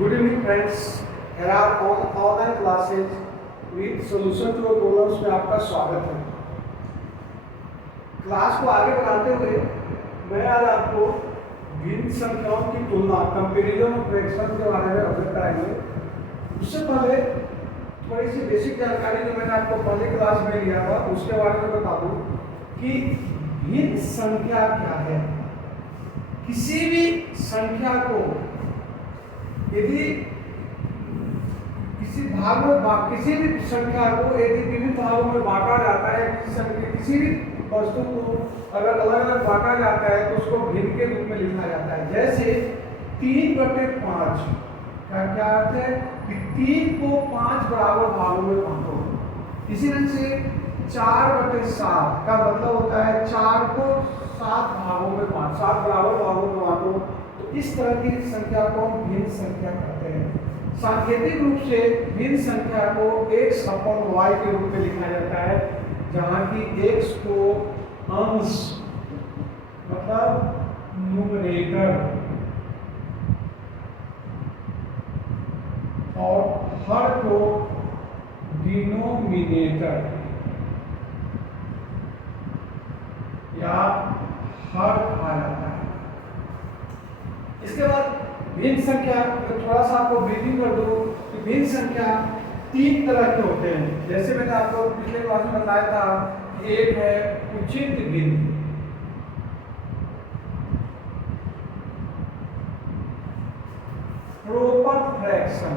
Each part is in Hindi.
Good evening friends. Here are online classes with solution to your problems में आपका स्वागत है। क्लास को आगे बढ़ाते हुए मैं आज आपको भिन्न संख्याओं की तुलना कंपैरिजन ऑफ फ्रैक्शन के बारे में अवगत कराएंगे। उससे पहले थोड़ी सी बेसिक जानकारी जो मैंने आपको पहले क्लास में लिया था उसके बारे में बता दूं कि भिन्न संख्या क्या है। किसी भी संख्या को यदि किसी भी संख्या को यदि विभिन्न भागों में बांटा जाता है, किसी भी वस्तु को अगर अलग अलग बांटा जाता है तो उसको भिन्न के रूप में लिखा जाता है। जैसे 3/5 का क्या अर्थ है कि 3 को 5 बराबर भागों में बांटो। इसी तरह से 4/7 का मतलब होता है 4 को 7 भागों में 7 बराबर भागों में बांटो। तो इस तरह की संख्या को हम भिन्न संख्या कहते हैं। सांकेतिक रूप से भिन्न संख्या को x/y के रूप में लिखा जाता है, जहाँ की x को अंश मतलब न्यूमरेटर और हर को डिनोमिनेटर या हर कहा जाता है। इसके बाद भिन्न संख्या थोड़ा सा आपको ब्रीफिंग कर दूं कि भिन्न संख्या 3 तरह के होते हैं। जैसे मैंने आपको पिछले क्लास में बताया था कि एक है उचित भिन्न, प्रॉपर फ्रैक्शन,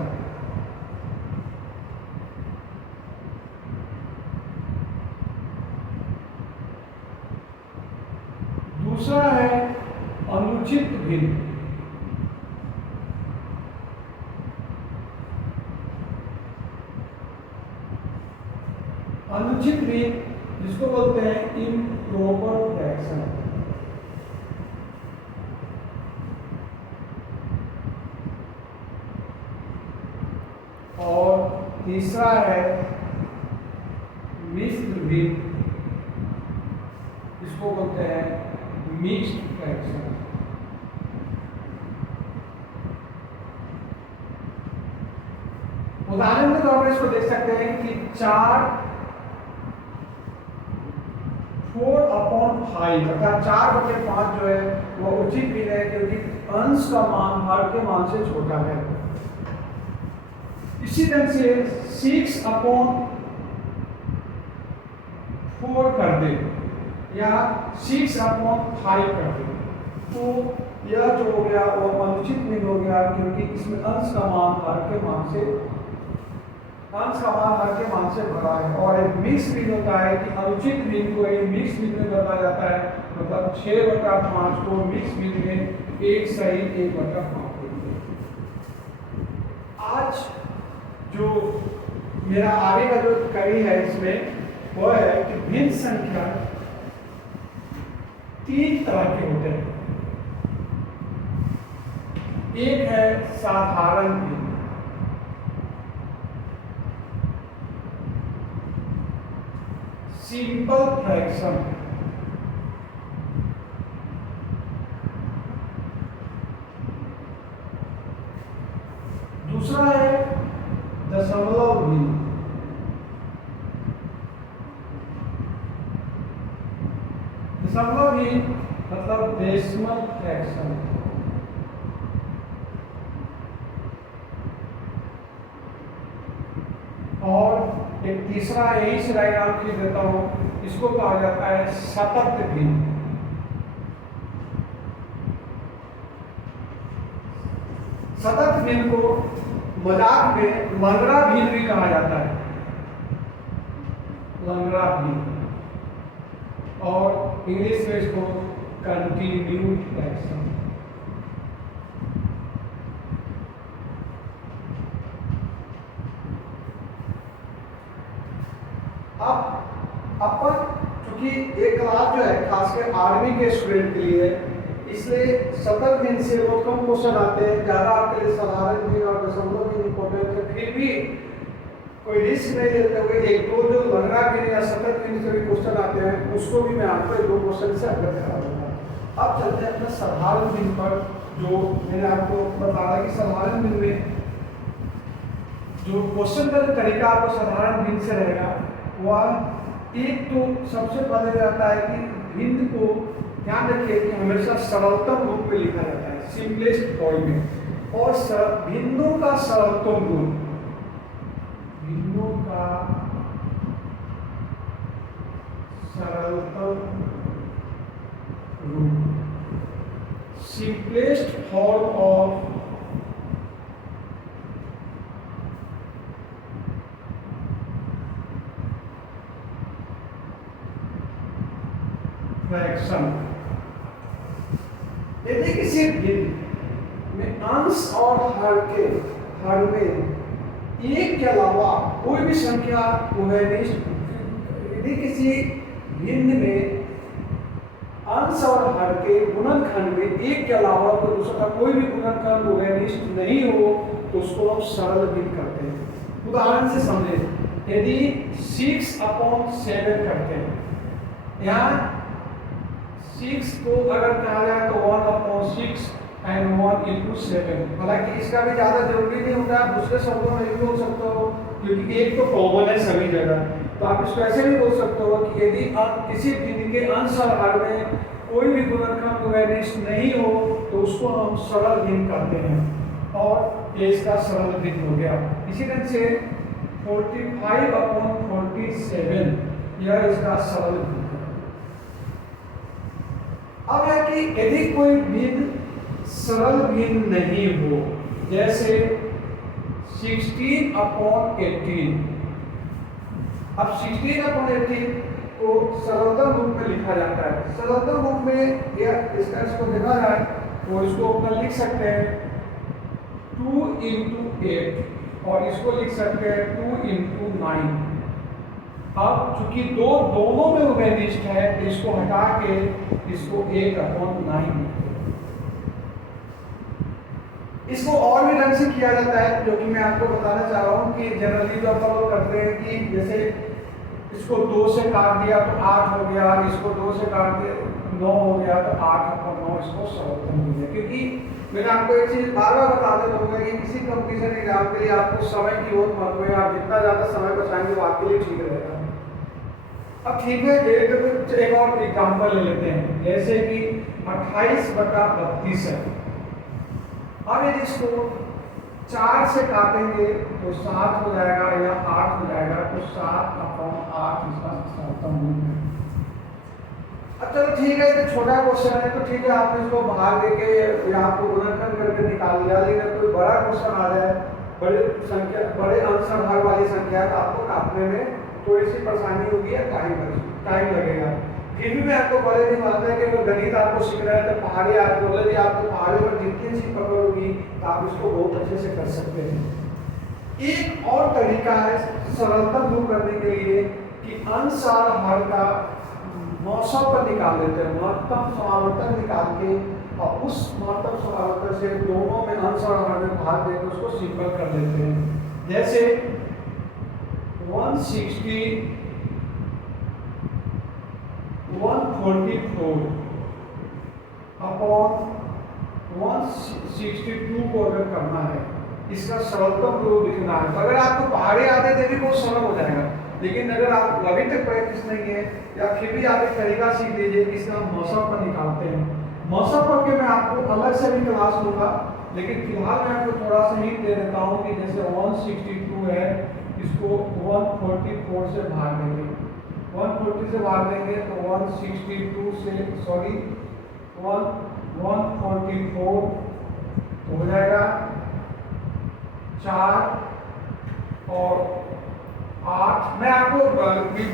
दूसरा है अनुचित भिन्न, अनुचित भिन्न जिसको बोलते हैं इम्प्रॉपर फ्रैक्शन, और तीसरा है मिश्र भिन्न जिसको बोलते हैं मिक्स्ड फ्रैक्शन। उदाहरण के तौर पर इसको देख सकते हैं कि 4/5 अर्थात 4/5 जो है वो उचित भिन्न है क्योंकि अंश का मान हर के मान से छोटा है। इसी तरह से 6/4 कर दे या 6/5 कर दे तो यह जो हो गया वो अनुचित भिन्न हो गया क्योंकि इसमें अंश का मान हर के मान से भरा है। और एक मिक्स भिन्न होता है कि अनुचित भिन्न को एक मिक्स भिन्न में बदला जाता है, मतलब 6/5 को मिक्स भिन्न में 1 सही 1/5। आज जो मेरा आगे का जो कड़ी है इसमें वो है कि भिन्न संख्या 3 तरह के होते हैं। एक है साधारण भिन्न, सिंपल फ्रैक्शन, दूसरा है दशमलव भिन्न, दशमलव भिन्न मतलब डेसिमल फ्रैक्शन, और एक तीसरा यही से डायग्राम लिख देता हूं, इसको कहा जाता है सतत भिन्न। सतत भिन्न को मजाक में लंगड़ा भिन्न भी कहा जाता है, लंगड़ा भिन्न, और इंग्लिश में इसको कंटिन्यूड फ्रैक्शन। अब अपन चूंकि एक क्लास जो है खासकर आर्मी के स्टूडेंट के लिए इसलिए सतत भिन्न से बहुत कम क्वेश्चन आते हैं, ज्यादा आपके लिए साधारण भिन्न और दशमलव भिन्न इंपॉर्टेंट है। फिर भी कोई रिस्क नहीं लेते हुए एक दो जो लंगड़ा भिन्न या सतत भिन्न से भी क्वेश्चन आते हैं उसको भी मैं आपको 2 क्वेश्चन से अवगत करा दूंगा। अब चलते हैं अपने साधारण भिन्न पर, जो मैंने आपको बताया कि साधारण भिन्न में जो क्वेश्चन का जो तरीका आपको साधारण भिन्न से रहेगा, वह एक तो सबसे पहले रहता है कि भिन्न को ध्यान रखिए कि हमेशा सरलतम रूप में लिखा जाता है, सिंपलेस्ट फॉर्म में, और भिन्नों का सरलतम रूप, भिन्नों का सरलतम रूप, simplest form of फ्रैक्शन। यदि किसी भिन्न में अंश और हर में एक के अलावा कोई भी संख्या यदि किसी भिन्न में अंश और हर के गुणनखंड में एक के अलावा कोई दूसरा कोई भी गुणनखंड उभयनिष्ठ नहीं हो तो उसको हम सरल भिन्न करते हैं। उदाहरण से समझें, यदि 6/7 करते हैं, यहाँ 6 को अगर कहा जाए तो 1/6 एंड 1/7। हालांकि इसका भी ज्यादा जरूरी नहीं होता, आप दूसरे शब्दों में भी बोल सकते हो क्योंकि एक तो कॉमन है सभी जगह। तो आप इसको ऐसे भी बोल सकते हो कि यदि किसी भिन्न के अंश और हर में कोई भी गुणनखंड उभयनिष्ठ नहीं हो तो उसको हम सरल भिन्न करते हैं, और ये इसका सरल भिन्न हो गया। इसी तरह से 45/47 यह इसका सरल भिन्न है। अब है कि यदि कोई भिन्न सरल भिन्न नहीं हो, जैसे 16/18, अब 16/18 को सरलतम रूप में लिखा जाता है। सरलतम रूप में या इसको देखा जाए तो इसको अपना लिख सकते हैं 2 × 8 और इसको लिख सकते हैं 2 × 9। अब चूंकि दोनों में उभयनिष्ठ है तो इसको हटा के इसको 1/9। इसको और भी ढंग से किया जाता है, जो कि मैं आपको बताना चाह रहा हूँ कि जनरली जो अपन लोग करते हैं कि जैसे इसको 2 से काट दिया तो 8 हो गया, इसको 2 से काट दिया 9 हो गया तो 8/9 इसको सरलतम हो गया। क्योंकि मैंने आपको एक चीज बार बार बताते रहूंगा कि किसी कंपटीशन एग्जाम के लिए आपको समय की बहुत महत्व है। आप जितना ज्यादा समय बचाएंगे वो आपके लिए ठीक रहेगा। अब ठीक है, एक और एग्जाम्पल ले लेते हैं, जैसे कि 28/32 है। अब यदि इसको 4 से काटेंगे तो 7 हो जाएगा या 8 हो जाएगा, तो 7/8 इसका सरलतम रूप है। अब चलो ठीक है, ये तो छोटा क्वेश्चन है तो ठीक है, आपने इसको बाहर देके या आपको गुणनखंड करके निकाल लिया। लेकिन कोई बड़ा क्वेश्चन आ जाए, बड़े अंश और हर वाली संख्या, तो आपको काटने में थोड़ी सी परेशानी होगी या टाइम लगेगा। फिर भी मैं आपको बड़े दिन बात है कि अगर गणित आपको सीख रहा है तो पहाड़ी आप बोले जी आपको पहाड़ी पर जितनी सी पकड़ होगी तो आप इसको बहुत अच्छे से कर सकते हैं। एक और तरीका है सरलतम दूर करने के लिए कि अंश और हर का मौसम पर निकाल देते हैं, महत्तम समावर्तन निकाल के, और उस महत्तम समावर्तन से दोनों में अंश और हर में भाग देकर उसको सिंपल कर लेते हैं। जैसे 160 144 अपॉन 162 को अगर करना है, इसका सरलतम रूप लिखना है, तो अगर आपको पहाड़ी आते थे भी बहुत सरल हो जाएगा। लेकिन अगर आप अभी तक प्रैक्टिस नहीं है या फिर भी आप एक तरीका सीख लीजिए कि इसका मौसम पर निकालते हैं। मौसम पर के मैं आपको अलग से भी क्लास लूँगा, लेकिन फिलहाल मैं आपको थोड़ा सा हिंट दे देता हूँ कि जैसे 162 है, इसको 144 से भाग देंगे, 140 से भाग देंगे तो 162 से 144 तो हो जाएगा 4 और 8। मैं आपको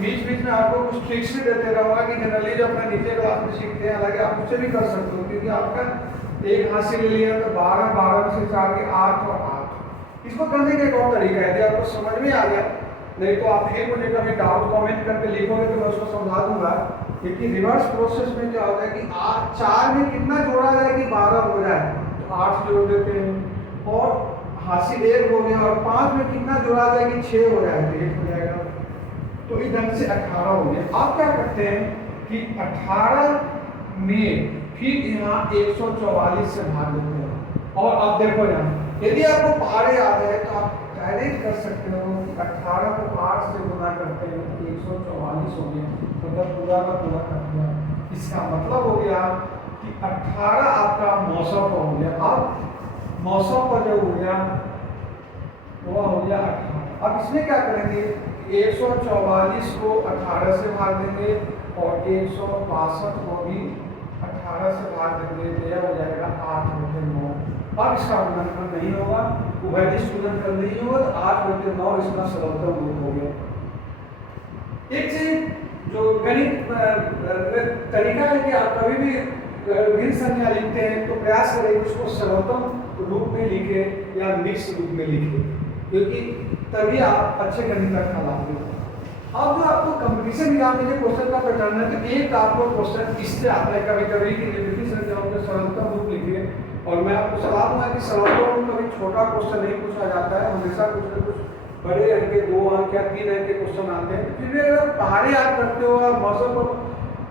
बीच में आपको कुछ ट्रिक्स भी देते रहूँगा कि जनरली जो अपने नीचे क्लास में सीखते हैं, हालांकि आप उससे भी कर सकते हो, क्योंकि आपका एक हाथ से ले लिया तो 12 से 4 के 8 और 8। इसको करने का एक और तरीका है, यदि आपको समझ में आ गया, नहीं तो आप फिर मुझे कभी डाउट कमेंट करके लिखोगे तो मैं उसको समझा दूंगा। क्योंकि रिवर्स प्रोसेस में क्या होता है कि 4 में कितना जोड़ा जाए कि 12 हो जाए, तो 8 जोड़ देते हैं, और हासिल 1 हो गया, और 5 में कितना जोड़ा जाए कि 6 हो जाए तो 1 हो जाएगा, तो इस ढंग से 18 हो गया। आप क्या करते हैं कि 18 में फिर यहाँ 144 से भाग देते हैं। और अब देखो यहाँ यदि आपको पहाड़े याद है तो आप डायरेक्ट कर सकते हो कि 18 को 8 से गुना करते हैं तो 144 हो गया, मतलब पूरा का पूरा कर दिया। इसका मतलब हो गया कि 18 आपका मौसम हो गया। अब मौसम पर जो हो गया वो हो गया 18। अब इसमें क्या करेंगे, 144 को 18 से भाग देंगे और 162 को भी 18 से भाग देंगे, तो यह हो जाएगा 8/9। अब इसका गुणनफल नहीं होगा, उभयनिष्ठ गुणनफल नहीं होगा, तो 8/9 इसका सरलतम रूप हो गया। एक चीज जो गणित तरीका है कि आप कभी भी भिन्न संख्या लिखते हैं तो प्रयास करें उसको सरलतम रूप में लिखे या मिक्स रूप में लिखे, क्योंकि तभी आप अच्छे गणित का लाभ लेंगे। अब जो आपको कंपटीशन एग्जाम में जो क्वेश्चन का पैटर्न है, तो एक आपको क्वेश्चन इससे आता है कभी कभी कि निम्नलिखित संख्याओं के सरलतम रूप लिखिए, और मैं आपको सलाह दूंगा कि सरलतम रूप कभी छोटा क्वेश्चन नहीं पूछा जाता है, हमेशा कुछ न कुछ बड़े अंक के 2 अंक या 3 अंक के क्वेश्चन आते हैं। फिर भी अगर पहाड़े याद करते हो और मौसम पर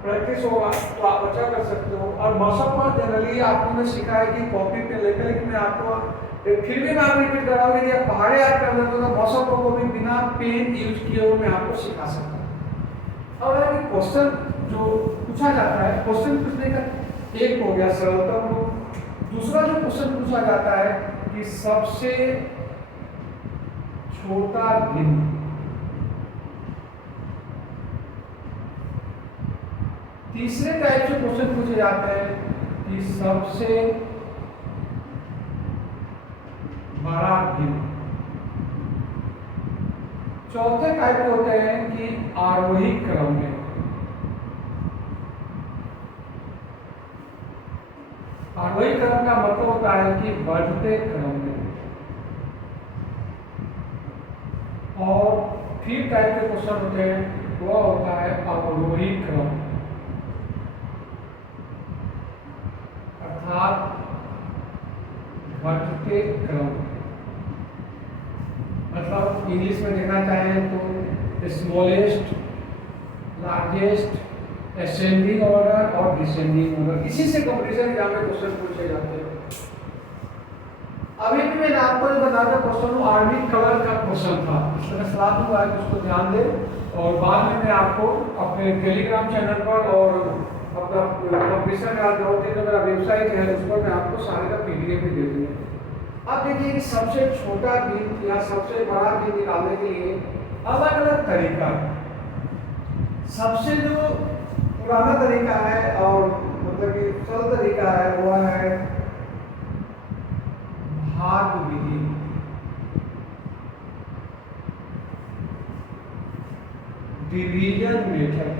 प्रैक्टिस होगा तो आप अच्छा कर सकते हो। और मौसम पर जनरली आपने सीखा है कि कॉपी पे लेकर, लेकिन मैं आपको फिर भी मैं आपको रिपीट कर रहा हूँ कि पहाड़े याद कर लेते हो तो मौसम को भी बिना पेन यूज किए हुए मैं आपको सिखा सकता हूँ। अब अगर क्वेश्चन जो पूछा जाता है, क्वेश्चन पूछने का एक हो गया सरलतम रूप। दूसरा जो क्वेश्चन पूछा जाता है कि सबसे छोटा भिन्न। तीसरे टाइप से क्वेश्चन पूछे जाते हैं कि सबसे बड़ा भिन्न। चौथे टाइप के होते हैं कि आरोही क्रम में। आरोही क्रम का मतलब होता है कि बढ़ते क्रम में। और फिर टाइप के क्वेश्चन होते हैं वो होता है अवरोही क्रम, अर्थात घटते क्रम। मतलब इंग्लिश में देखना चाहें तो स्मॉलेस्ट, लार्जेस्ट, असेंडिंग ऑर्डर और डिसेंडिंग ऑर्डर। इसी से कंपटीशन एग्जाम में क्वेश्चन पूछे जाते हैं। अभी भी मैंने आपको जो बताया क्वेश्चन आर्मी कलर का क्वेश्चन था, इसमें सलाह दूंगा कि उसको ध्यान दें, और बाद में मैं आपको अपने टेलीग्राम चैनल पर और अपना कंपटीशन का जो मेरा वेबसाइट है उस पर मैं आपको सारे का PDF भी दे दूंगा। अब देखिए कि सबसे छोटा बिंदु या सबसे बड़ा बिंदु निकालने के लिए अलग अलग तरीका। सबसे जो पुराना तरीका है और मतलब कि सरल तरीका है वो है भाग विधि। Division method.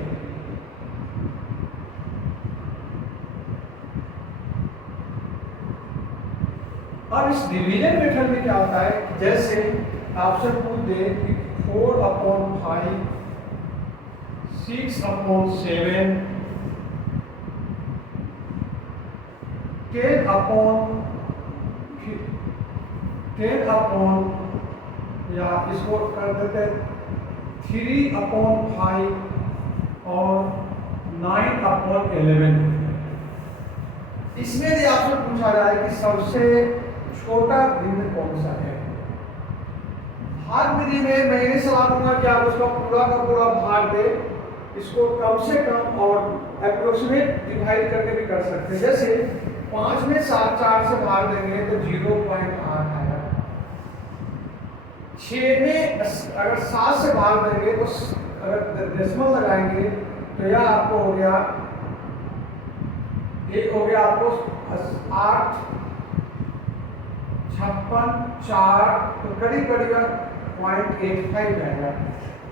अब इस डिवीजन मेथड में क्या होता है, जैसे आपसे पूछ दे कि 4/5, 6/7, 10/10 या इसको कर देते 3/5 और 9/11। इसमें यदि आपसे पूछा जाए कि सबसे छोटा भिन्न कौन सा है, भाग विधि में मैं ये सलाह दूंगा कि आप उसका पूरा का पूरा भाग दे, इसको कम से कम और अप्रोक्सीमेट डिवाइड करके भी कर सकते हैं। जैसे 5 में 4 से भाग देंगे तो 0.8 आएगा। 6 में अगर 7 से भाग देंगे तो अगर डेसिमल लगाएंगे तो यह आपको हो गया, एक हो गया आपको 8, 56, 4 तो करीब करीब 0.85 जाएगा,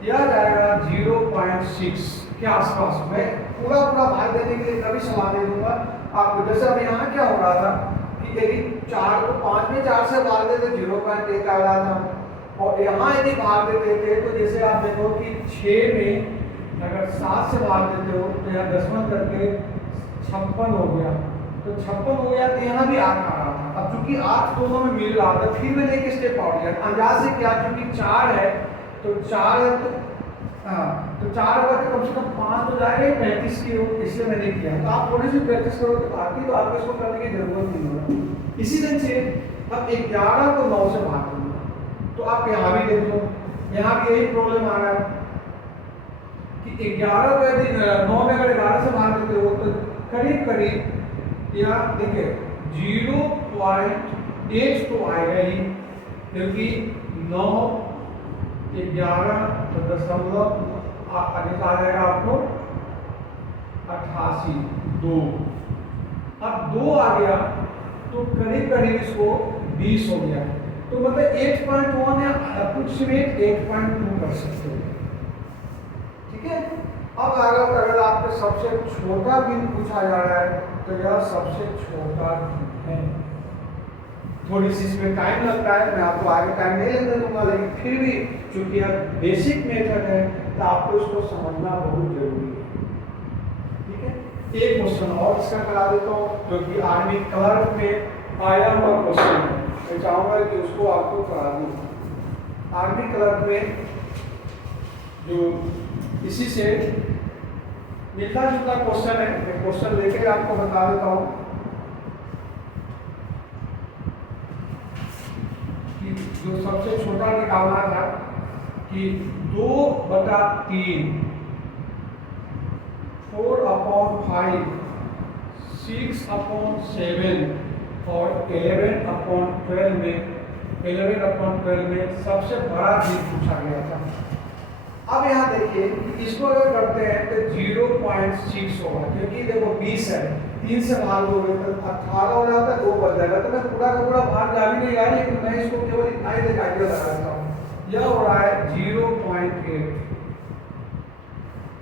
यह जाएगा 0.6 के आसपास। मैं पूरा भाग देने के लिए कभी सलाह दे दूंगा आपको। जैसे अब यहाँ क्या हो रहा था कि यदि 4 को 5 में 4 से भाग देते 0.1 आ रहा था, और यहाँ यदि भाग देते थे तो जैसे आप देखो कि 6 में अगर 7 से भाग देते हो तो यहाँ दशमलव करके 56 हो गया, तो 56 हो गया, तो यहाँ भी 8 आ रहा था। अब चूंकि 8 दोनों में मिल रहा था, फिर मैंने एक स्टेप आउट लिया अंदाज से, क्या चूंकि 4 है तो 4 है तो हाँ, तो 4 होगा तो कम से कम 5 तो जाएगा, 35 की हो, इसलिए मैंने किया। तो आप थोड़ी सी प्रैक्टिस करो तो बाकी तो आपको इसको करने की जरूरत नहीं होगा। इसी तरह से अब 11 को 9 से भाग दूंगा, तो आप यहाँ भी देख लो, यहाँ भी यही प्रॉब्लम आ रहा है कि 11 को यदि 9 में अगर 11 से भाग देते हो तो करीब करीब यहाँ देखिए 0.8 तो आएगा ही, क्योंकि 9 11 तो दशमलव आगे आ जाएगा आपको 88 2। अब 2 आ गया तो करीब करीब इसको 20 हो गया, तो मतलब 8.1 या अप्रोक्सीमेट 8.2 कर सकते हो। ठीक है, अब अगर आपको सबसे छोटा बिन पूछा जा रहा है तो यह सबसे छोटा है। थोड़ी सी इसमें टाइम लगता है, मैं आपको आगे टाइम नहीं लगने दूंगा, लेकिन फिर भी चूंकि यह बेसिक मेथड है तो आपको इसको समझना बहुत जरूरी है। ठीक है, एक क्वेश्चन और इसका करा देता हूँ, जो कि आर्मी क्लर्क में आया हुआ क्वेश्चन है, मैं चाहूंगा कि उसको आपको करा दूँ। आर्मी क्लर्क में जो इसी से मिलता जुलता क्वेश्चन है, मैं क्वेश्चन लेकर आपको बता देता हूँ कि जो सबसे छोटा निकालना था कि 2/3 4/5 6/7 और 11/12 में सबसे बड़ा चीज पूछा गया था। अब यहाँ देखिए इसको अगर करते हैं तो 0.6 होगा, क्योंकि देखो 20 है, 3 से भाग दोगे तो 18 हो जाता है, 2 बच जाएगा, तो मैं पूरा का पूरा भाग जा भी नहीं रहा, लेकिन मैं इसको केवल इतना ही आइडिया लगा देता हूँ। यह हो रहा है 0.8,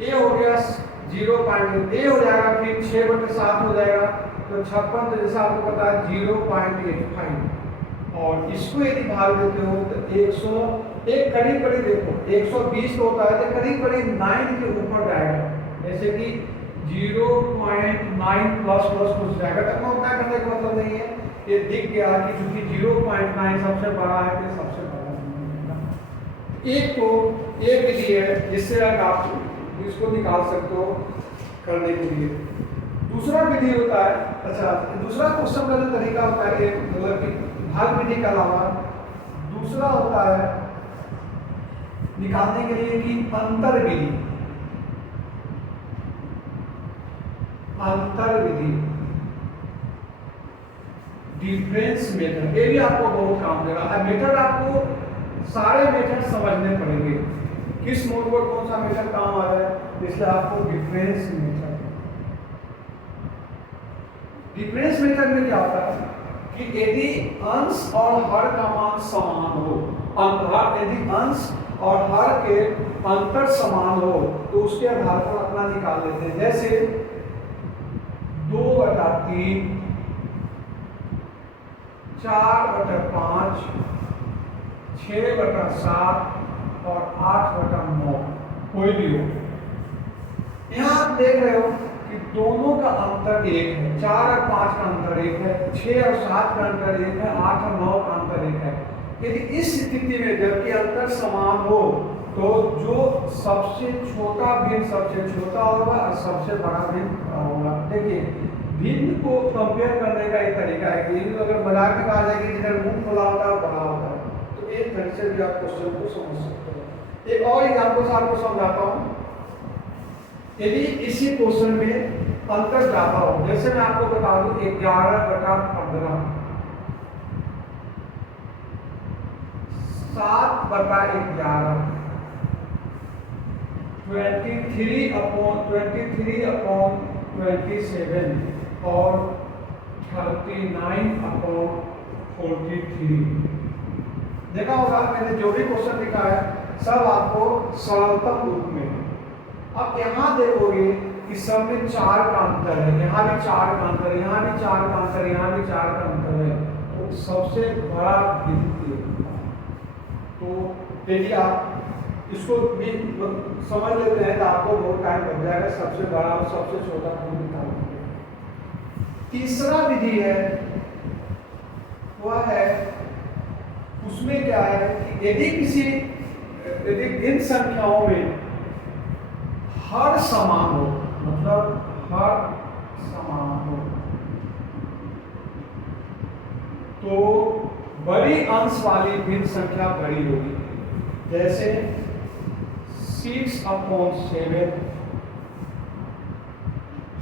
ये हो गया 0.8, ये हो जाएगा, फिर 6/7 हो जाएगा, तो 56, तो जैसा आपको पता है 0.85, और इसको यदि भाग देते हो तो 100, एक करीब करीब देखो 120 होता है, तो करीब करीब 9 के ऊपर जाएगा, जैसे कि 0.9 प्लस कुछ जाएगा, तक उतना करने का मतलब नहीं है। ये दिख गया कि चूंकि 0.9 सबसे बड़ा है तो सबसे बड़ा एक तो एक विधि है जिससे आप इसको निकाल सकते हो करने के लिए। दूसरा विधि होता है, अच्छा दूसरा क्वेश्चन का जो तरीका होता है, मतलब कि भाग विधि के अलावा दूसरा होता है निकालने के लिए कि अंतर विधि। अंतर विधि, डिफरेंस मेथड, ये भी आपको बहुत काम देगा। मेथड आपको सारे मेथड समझने पड़ेंगे, किस मोड पर कौन सा मेथड काम आ रहा है, इसलिए आपको डिफरेंस मेथड। डिफरेंस मेथड में क्या होता है कि यदि अंश और हर का मान समान हो, यदि अंश और हर के अंतर समान हो तो उसके आधार पर अपना निकाल लेते हैं। जैसे 2/3, 4/5, 6/7 और 8/9 कोई भी हो। यहाँ आप देख रहे हो कि दोनों का अंतर 1 है, 4 और 5 का अंतर 1 है, 6 और 7 का अंतर 1 है, 8 और 9 का अंतर 1 है। यदि इस स्थिति में जबकि अंतर समान हो तो जो सबसे छोटा भिन्न सबसे छोटा होगा और सबसे बड़ा भिन्न बड़ा होगा। देखिए भिन्न को कंपेयर करने का एक तरीका है कि अगर बाजार में कहा जाए कि जिधर मुंह खुला होता है बड़ा होता है, तो एक तरह से भी आप क्वेश्चन को समझ सकते हो। एक और एग्जाम्पल से आपको समझाता हूँ। यदि इसी क्वेश्चन में अंतर ज्यादा हो, जैसे मैं आपको बता दूं 11/15, 7/11, 23/27 और 39/43। देखा होगा मैंने जो भी क्वेश्चन लिखा है सब आपको सरलतम रूप में है। अब यहाँ देखोगे कि सब में 4 का अंतर है, यहाँ भी 4 का अंतर है, यहाँ भी 4 का अंतर है, यहाँ भी 4 का अंतर है, तो सबसे बड़ा भिन्न। तो यदि आप इसको भी समझ लेते हैं तो आपको बहुत टाइम लग जाएगा सबसे बड़ा और सबसे छोटा भिन्न निकालने में। तीसरा विधि है वह है, उसमें क्या है कि यदि भिन्न संख्याओं में हर समान हो, मतलब हर समान हो, तो बड़ी अंश वाली भिन्न संख्या बड़ी होगी। जैसे 6/7,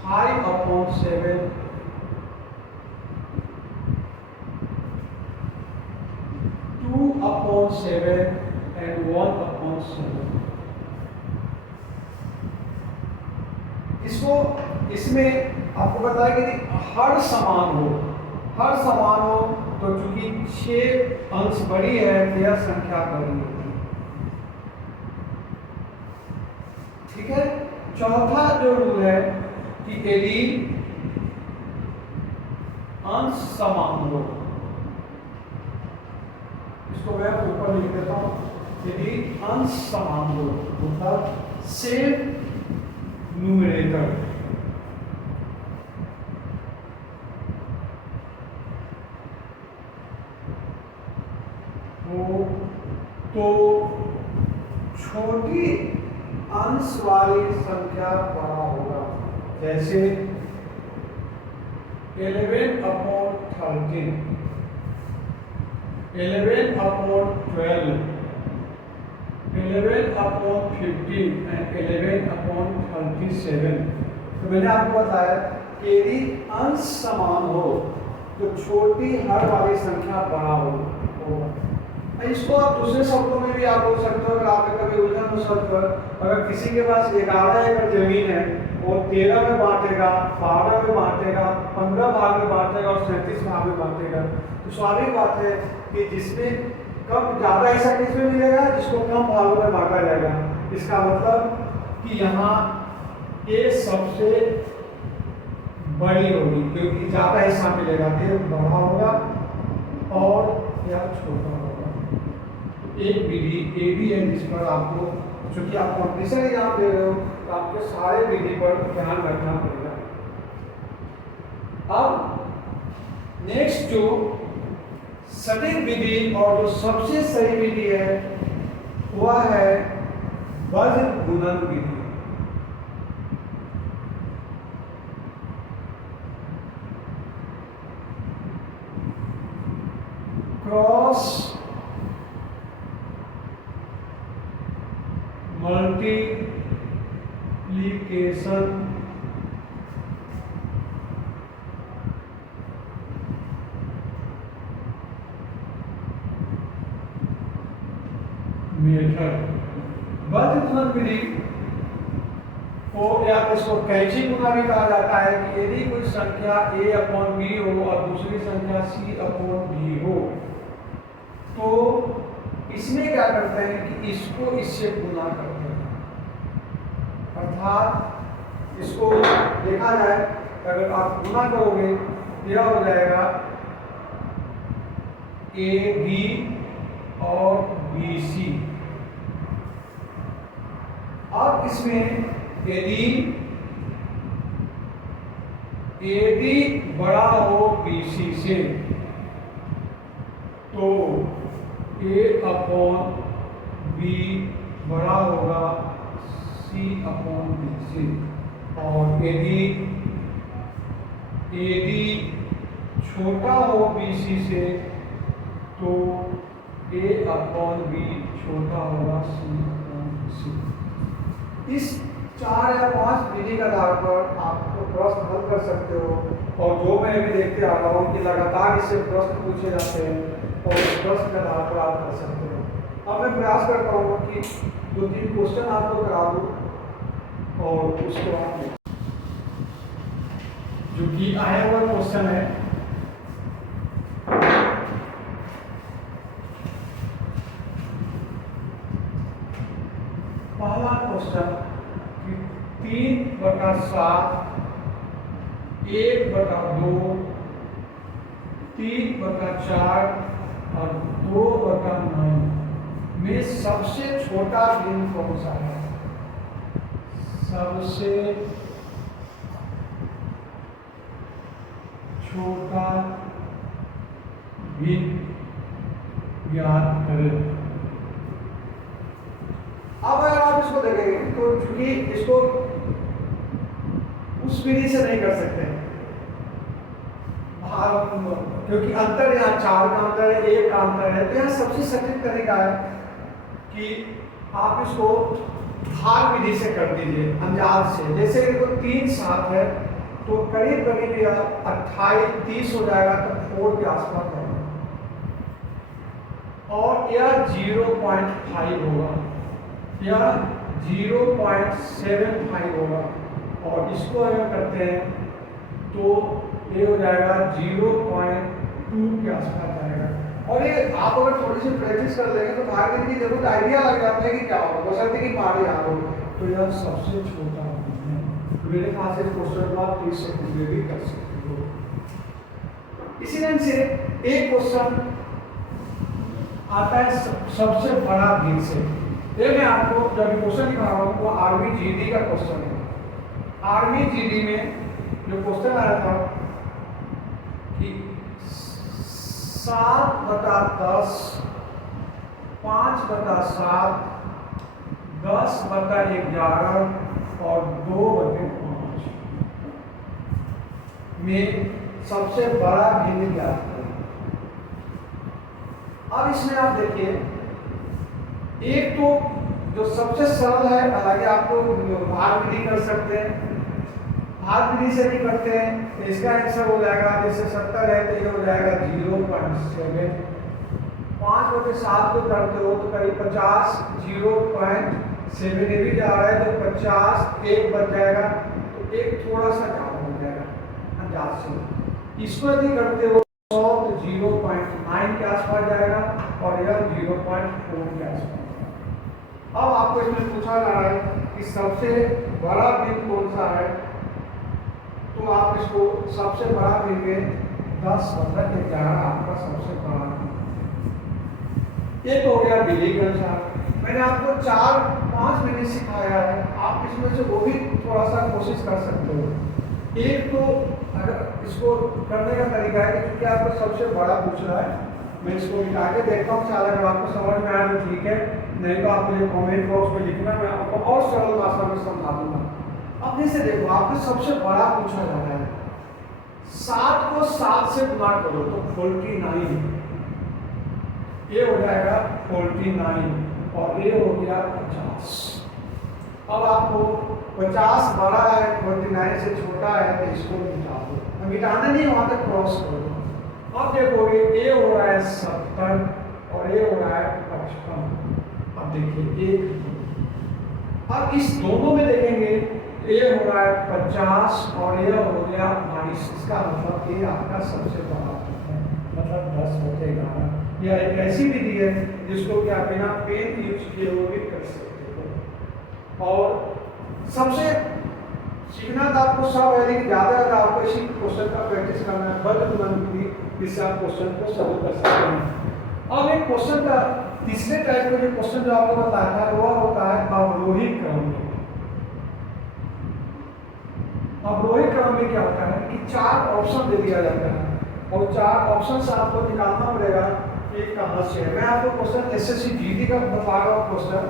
5/7, 2/7 and 1/7। इसको इसमें आपको बताया कि हर समान हो, हर समान हो, तो चूंकि 6 अंश बड़ी है तो यह संख्या बड़ी होगी। ठीक है। चौथा जो रूल है कि यदि अंश समान हो, इसको मैं ऊपर लिख देता हूं, यदि अंश समान हो मतलब सेम न्यूमरेटर, तो छोटी अंश वाली संख्या बड़ा होगा। जैसे 11/13, 11/12, 11/15 and 11/37। तो मैंने आपको बताया कि यदि अंश समान हो तो छोटी हर वाली संख्या बड़ा होगा। इसको आप दूसरे शब्दों में भी आप बोल सकते हो। अगर आपने कभी उलझन हो शब्द पर, अगर किसी के पास 11 एकड़ जमीन है और 13 में बांटेगा, 12 में बांटेगा, 15 भाग में बांटेगा और 37 भाग में बांटेगा, तो स्वाभाविक बात है कि जिसमें कम ज्यादा हिस्सा किसमें मिलेगा, जिसको कम भागों में बांटा जाएगा। इसका मतलब कि यहाँ ये सबसे बड़ी होगी क्योंकि ज्यादा हिस्सा मिलेगा, फिर बड़ा होगा और यह छोटा होगा। एक विधि ये भी है जिस पर आपको, चूंकि आप कॉम्पिटिशन एग्जाम दे रहे हो तो आपके सारे विधि पर ध्यान रखना पड़ेगा। अब नेक्स्ट जो सटीक विधि और जो सबसे सही विधि है वह है वज्र गुणन विधि। Cross multiplication method. वज्र गुणन विधि को या इसको कैंची गुना भी कहा जाता है कि यदि कोई संख्या a/b हो और दूसरी संख्या c/b हो तो इसमें क्या करते हैं कि इसको इससे गुना करते हैं। अर्थात इसको देखा जाए, अगर आप गुना करोगे यह हो जाएगा AB और BC। अब इसमें यदि AD बड़ा हो BC से तो A/B बड़ा होगा C/BC, और यदि AD छोटा हो BC से तो A/B छोटा होगा C/BC। इस 4 या 5 विधि के आधार पर आपको प्रश्न हल कर सकते हो, और जो मैं अभी देखते आ रहा हूँ कि लगातार इससे प्रश्न पूछे जाते हैं और उस प्रश्न के आधार पर आप कर सकते हो। अब मैं प्रयास करता हूँ कि 2-3 क्वेश्चन आपको करा दूँ और उसको आप जो कि आया हुआ क्वेश्चन है। पहला क्वेश्चन 3/7, 1/2, 3/4 और 2/9 में सबसे छोटा भिन्न कौन सा है? सबसे छोटा भिन्न ज्ञात करें। अब अगर आप इसको देखेंगे तो चूंकि इसको उस विधि से नहीं कर सकते हैं, क्योंकि अंतर यहाँ 4 का अंतर है, 1 का अंतर है, तो यहाँ सबसे सटीक तरीका है कि आप इसको भाग विधि से कर दीजिए, अंदाज से। जैसे इनको 3 7 है तो करीब करीब यह 28 30 हो जाएगा, तो 4 के आसपास है, और यह 0.5 होगा, यह 0.75 होगा, और इसको अगर करते हैं तो ये हो जाएगा 0.2 के आसपास जाएगा। और ये आप अगर थोड़ी सी प्रैक्टिस कर लेंगे तो भाग देने की जरूरत आइडिया लग जाता है कि क्या होगा, बशर्ते कि पार याद हो। तो यह सबसे छोटा है, मेरे ख्याल से क्वेश्चन को आप 30 सेकंड में भी कर सकते हो। इसी ढंग से एक क्वेश्चन आता है सबसे बड़ा भीड़ से। ये मैं आपको जब क्वेश्चन दिखा रहा हूँ वो आर्मी जीडी का क्वेश्चन है। आर्मी जीडी में जो क्वेश्चन आया था कि 7/10, 5/7, 10/11 और 2/5 में सबसे बड़ा भिन्न ज्ञात करें। अब इसमें आप देखिए, एक तो जो सबसे सरल है, हालांकि आपको भाग विधि कर सकते हैं, भाग विधि से भी करते हैं, तो इसका आंसर हो जाएगा, जैसे 70 है तो ये हो जाएगा 0.7, 5/7 को करते हो तो करीब 50, 0.7 ये भी जा रहा है तो 50, 1 बच जाएगा, तो एक थोड़ा सा ज़्यादा हो जाएगा अंदाज से। इसको यदि करते हो 100 तो 0.9 के आसपास जाएगा, और यह 0.4 के आसपास। अब आपको इसमें पूछा जा रहा है कि सबसे बड़ा बिंदु कौन सा है, तो आप इसको सबसे बड़ा देंगे 10/11 आपका सबसे बड़ा। एक हो गया विधि के अनुसार। मैंने आपको 4-5 मिनट सिखाया है, आप इसमें से वो भी थोड़ा सा कोशिश कर सकते हो। एक तो अगर इसको करने का तरीका है कि क्योंकि आपको सबसे बड़ा पूछ रहा है, मैं इसको मिटा के देखता हूँ, शायद अगर आपको समझ में आया तो ठीक है, नहीं तो आप मुझे कमेंट बॉक्स में लिखना, मैं आपको और सरल भाषा में समझा दूंगा। अब जैसे देखो, आपको सबसे बड़ा पूछा जा रहा है, 7 को 7 से गुणा करो तो 49, ये हो जाएगा 49, और ये हो गया 50। अब आपको 50 बड़ा है, 49 से छोटा है, तो इसको मिटा दो, मिटाना नहीं, वहां तक क्रॉस कर दो। अब देखोगे ये हो रहा है 70 और ये हो रहा है 55। अब देखिए एक, अब इस दोनों में देखेंगे ये हो रहा है 50 और ये हो गया 22। इसका मतलब ये आपका सबसे बड़ा है, मतलब 10/11। यह एक ऐसी विधि है जिसको कि आप बिना पेन यूज किए हुए भी कर सकते हो। और सबसे सीखना था आपको सब है, लेकिन ज़्यादा आपको इसी क्वेश्चन का प्रैक्टिस करना है, बल तुरंत भी, जिससे आप क्वेश्चन को सॉल्व कर सकते हैं। अब एक क्वेश्चन का तीसरे टाइप का जो क्वेश्चन जो आपको बताया था वह होता है अवरोही क्रम में। अवरोही क्रम में क्या होता है कि 4 ऑप्शन दे दिया जाता है, और 4 ऑप्शन से आपको निकालना पड़ेगा कि कहाँ से है। मैं आपको क्वेश्चन एसएससी जीडी का बता रहा हूँ क्वेश्चन।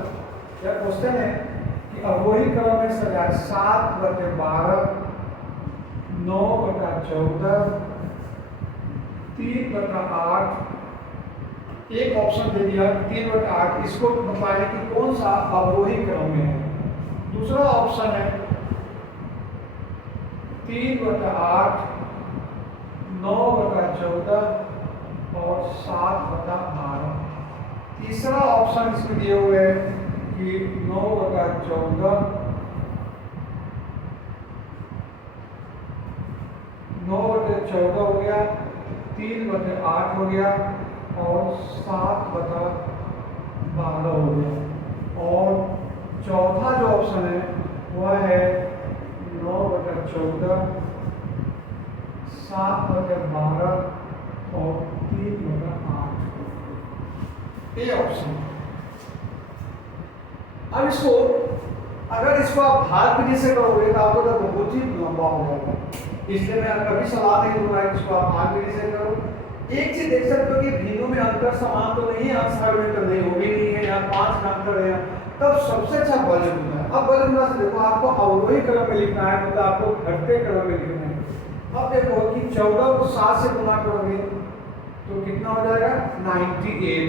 यह क्वेश्चन है कि अवरोही क्रम में सजा 7/12, 9/14, 3/8, एक ऑप्शन दे दिया 3/8, इसको बताने कि कौन सा अवरोही क्रम में है। दूसरा ऑप्शन है 3/8, 9/14 और 7/12। तीसरा ऑप्शन इसमें दिए हुए हैं कि 9/14, 9/14 हो गया, 3/8 हो गया और 7/12 हो गया। और चौथा जो ऑप्शन है वह है 9/14, 7/12 और 3/8, ये ऑप्शन। अब इसको अगर इसको आप भाग विधि से करोगे तो आपको तो बहुत ही लंबा हो जाएगा, इसलिए मैं कभी सलाह नहीं दूंगा कि इसको आप भाग विधि से करो। एक चीज देख सकते हो कि भिन्नों में अंतर समान तो नहीं है, अंश में तो नहीं, वो भी नहीं है, यहाँ 5 का अंतर है, तब सबसे अच्छा वॉल्यूम है। अब वॉल्यूम से देखो आपको अवरोही क्रम में लिखना है, मतलब आपको घटते क्रम में लिखना है। अब देखो कि 14 को 7 से गुना करोगे तो कितना हो जाएगा 98,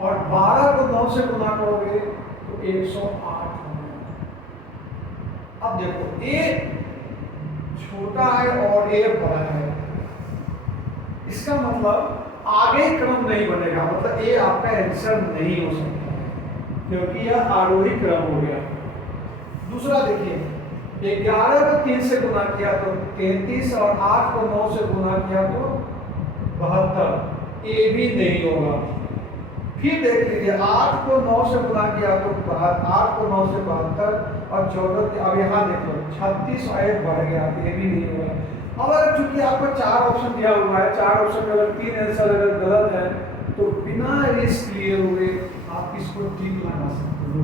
और 12 को 9 से गुना करोगे तो 108 हो जाएगा। अब देखो ए छोटा है और ए बड़ा है, इसका मतलब आगे क्रम नहीं बनेगा, मतलब ए आपका आंसर नहीं हो सकता है क्योंकि यह आरोही क्रम हो गया। दूसरा देखिए 11 को 3 से गुना किया तो 33, और 8 को 9 से गुना किया तो 72, ए भी नहीं होगा। फिर देख लीजिए 8 को 9 से गुना किया तो 8 को 9 से 72, और 14, अब यहाँ देखो 36 और 1 बढ़ गया, ये भी नहीं होगा। अब अगर चूंकि आपको 4 ऑप्शन दिया हुआ है, 4 ऑप्शन में अगर 3 आंसर अगर गलत है तो बिना रिस्क लिए हुए आप इसको ठीक लगा सकते हो।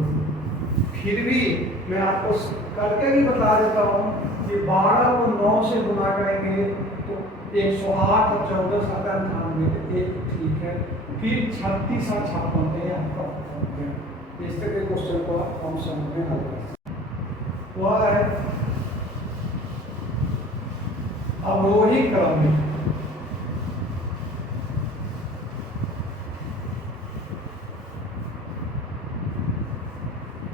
फिर भी मैं आपको करके भी बता देता हूँ कि 12 को 9 से गुना करेंगे तो 108 और 14 7 98, एक ठीक है। फिर 36 और 56 आपका इस तरह के क्वेश्चन को हम समझ में हल कर सकते। वह है अवरोही क्रम में।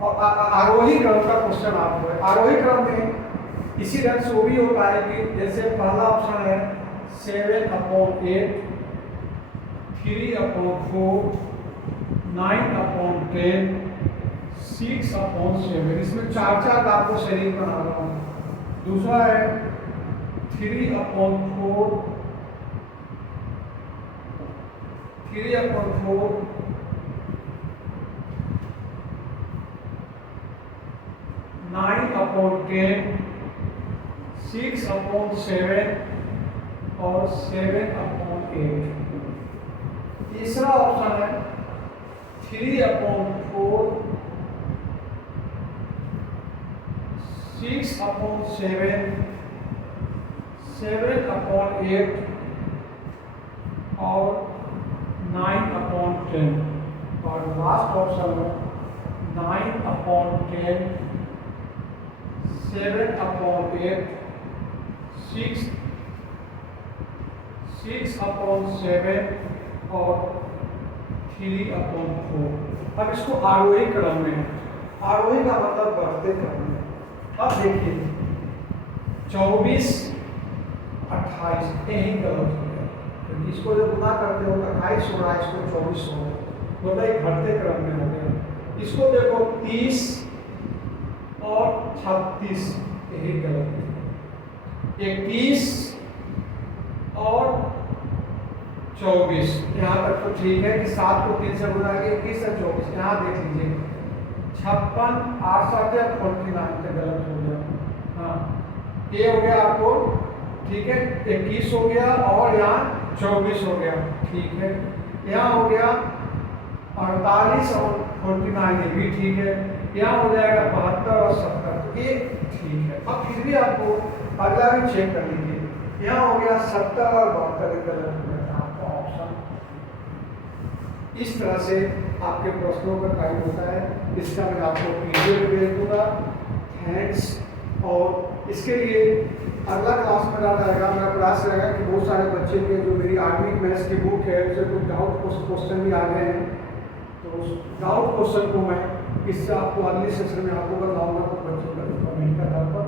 और आरोही क्रम का क्वेश्चन आपको है। आरोही क्रम में इसी ढंग से वो भी होता है कि जैसे पहला ऑप्शन है 7/8, 3/4, 9/10, 6/7, इसमें 4 का आपको शरीर बना रहा हूँ। दूसरा है 3/4, 9/10, 6/7 और 7/8। तीसरा ऑप्शन है 3/4, 6/7, 7/8 और 9/10, और लास्ट ऑप्शन है 9/10, 7/8, 6/7 और 3/4। अब इसको आरोही क्रम में है। आरोही का मतलब बढ़ते क्रम में। अब देखिए 24, 28 यही गलत हो गया, क्योंकि इसको जब गुना करते हो 28 हो रहा है, इसको 24 हो गया, मतलब एक घटते क्रम में हो गया। इसको देखो 30 और 36 यही गलत है। 21 और 24 यहाँ तक तो ठीक है कि 7 को 3 से गुना के 21 और 24। यहाँ देख लीजिए 56, 8 7 49 से गलत हो गया। हाँ ये हो गया आपको, ठीक है 21 हो गया और यहाँ 24 हो गया, ठीक है। यहाँ हो गया 48 और 49, ये भी ठीक है। यहाँ हो जाएगा 72 और 70, ये ठीक है। अब फिर भी आपको अगला भी चेक कर लीजिए। यहाँ हो गया 70 और 72 गलत हो गया आपका ऑप्शन। इस तरह से आपके प्रश्नों का टाइप होता है। इसका मैं आपको पीडीएफ भेज दूंगा। थैंक्स। और इसके लिए अगला क्लास मेरा रहेगा, मेरा प्रयास रहेगा कि बहुत सारे बच्चे के जो मेरी 8वीं मैथ्स की बुक है उससे कुछ डाउट क्वेश्चन भी आ गए हैं, तो उस डाउट क्वेश्चन को मैं इससे आपको अगले सेशन में आपको बताऊंगा कुछ बच्चों का कमेंट का आधार पर।